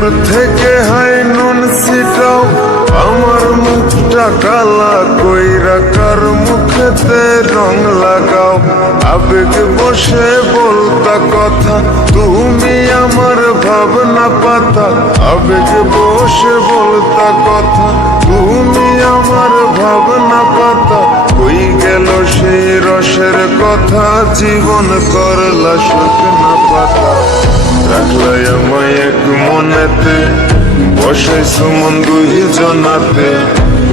দূর থেকে হাই নুন ছিটাও, আমার মুখটা কালা কইরা কার মুখেতে রং লাগাও। আবেগ বসে বলতা কথা, তুমি আমার ভাবনা পাতা। আবেগ বসে বলতা কথা, তুমি আমার ভাবনা পাতা। কই গেল সেই রসের কথা, জীবন করলা শুকনা পাতা। রাখলাই আমায় এক মনেতে, বসাইছো মন দুই জনাতে।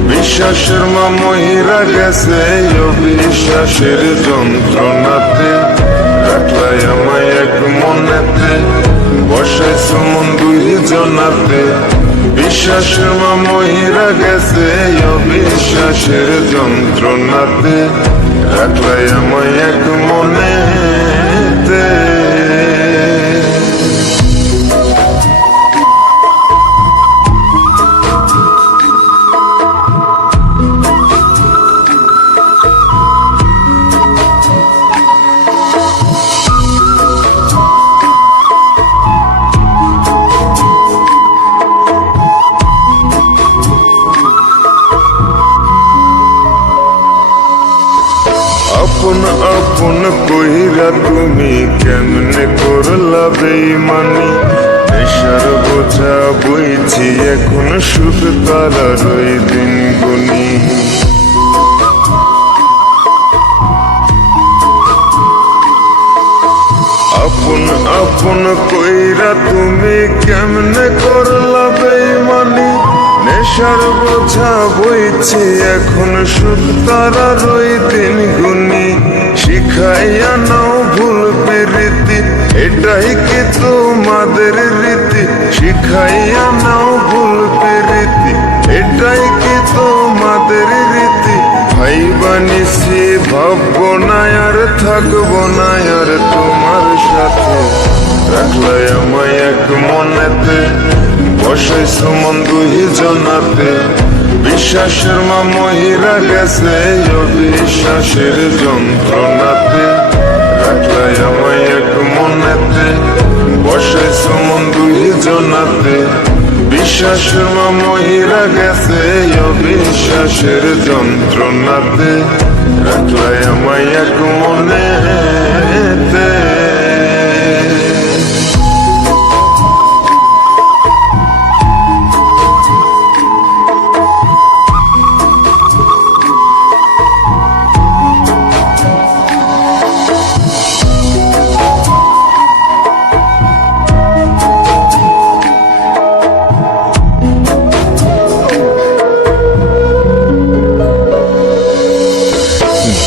বিশ্বাসের মা মহিরা গেছে অবিশ্বাসের যন্ত্রণাতে। রাখলাই আমায় এক মনেতে, বসাইছো মন দুই জনাতে। বিশ্বাসের মা মহিরা গেছে অবিশ্বাসের যন্ত্রণাতে। রাখলাই আমায় এক মনেতে। আপন আপন কইরা তুমি কেমনে করলা বেইমানি। নেশার বোঝা বইছি এখন সুখ তারার ওই দিন গুনি। আপন আপন কইরা তুমি কেমনে করলা বেইমানি। নেশার বোঝা বইছি এখন সুখ তারার ওই দিন গুনি। শিখাইয়া নাও ভুল প্রীতি, এটাই কি তোমাদের রীতি। শিখাইয়া নাও ভুল প্রীতি, এটাই কি তোমাদের রীতি। ভাইবা নিছি ভাববো না আর থাকবো না আর তোমার সাথে। রাখলাই আমায় এক মনেতে, বসাইছো মন দুই জনাতে। বিশ্বাসের মা মহিরা গেছে অবিশ্বাসের যন্ত্রণাতে। রাখলাই আমায় এক মনেতে, বসাইছো মন দুই জনাতে। বিশ্বাসের মা মহিরা গেছে অবিশ্বাসের যন্ত্রণাতে। রাখলাই আমায় এক মনেতে।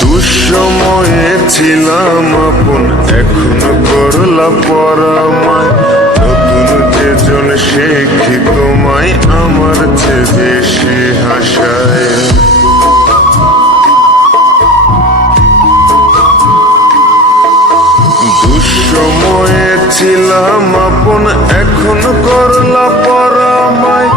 দুঃসময়ে ছিলাম আপন, এখন করলা পরামায়। নতুন যেজন শেখি তোমায় আমার চেয়ে বেশি হাসায়। দুঃসময়ে ছিলাম আপন, এখন করলা পরামায়।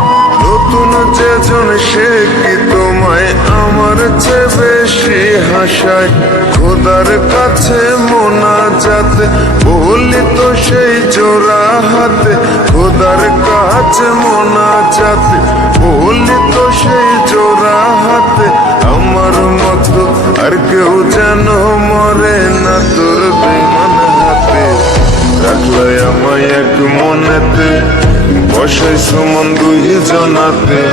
নতুন যেজন শেখি তোমায় আমার চেয়ে বেশি হাসায়। খোদার কাছে মোনাজাতে বলি তো সেই জোড়া হাতে। খোদার কাছে মোনাজাতে বলি তো সেই জোড়া হাতে। আমার মতো আর কেউ যেন মরে না তোর বেমান হাতে। রাখলাই আমায় এক মনেতে, বসাইছো মন দুই জনাতে।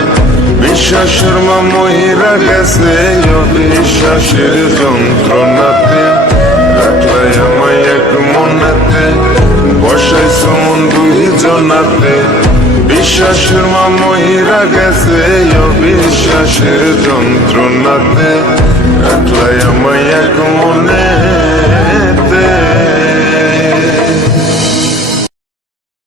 বিশ্বাসের মা মহিরা গেছে অবিশ্বাসের যন্ত্রণাতে। রাখলাই আমায় এক মনেতে, বসাইছো মন দুই জনাতে। বিশ্বাসের মা মহিরা গেছে অবিশ্বাসের যন্ত্রণাতে। রাখলাই আমায় এক মনে।